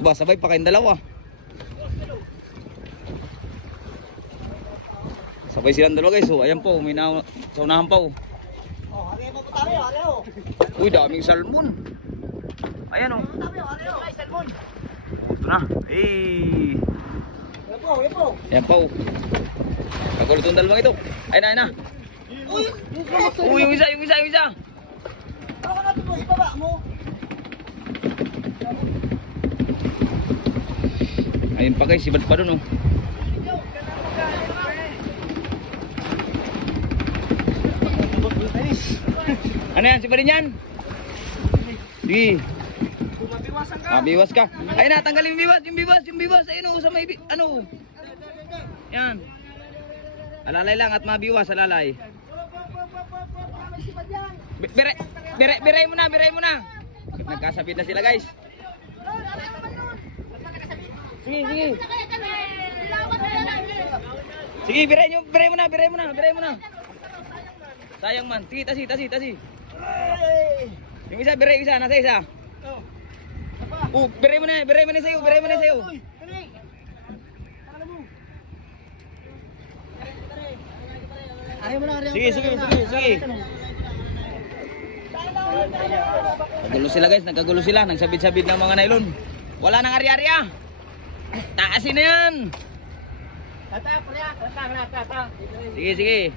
Ba, sabay pa kayong dalawa. Sabay silang dalawa guys. So, ayan po, may na sa unahan pa oh. Uy, daming salmon. Ayan oh. Ito na. Eh. Ayan po. Kagulo itong dalawang ito. Ayun na, ayun na. Uy, yung isa. Ayun pa guys, sibad pa dun oh. Ano yan, sibadin yan? Sige. Biwas ka. Ayun na, tanggalin yung biwas. Ayun oh, sa may, ano. Yan. Alalay lang at mabiwas, alalay. Biray mo na. Nagkasabit na sila guys. Sige. Sige, biray mo na. Sayang man. Sige, tasi. Yung isa, biray isa, nasa isa. Biray mo na sa'yo. Sige. Nagkagulo sila guys, nagsabit-sabit ng mga nylon. Wala nang ari-ari. Taasin na yan. Sige.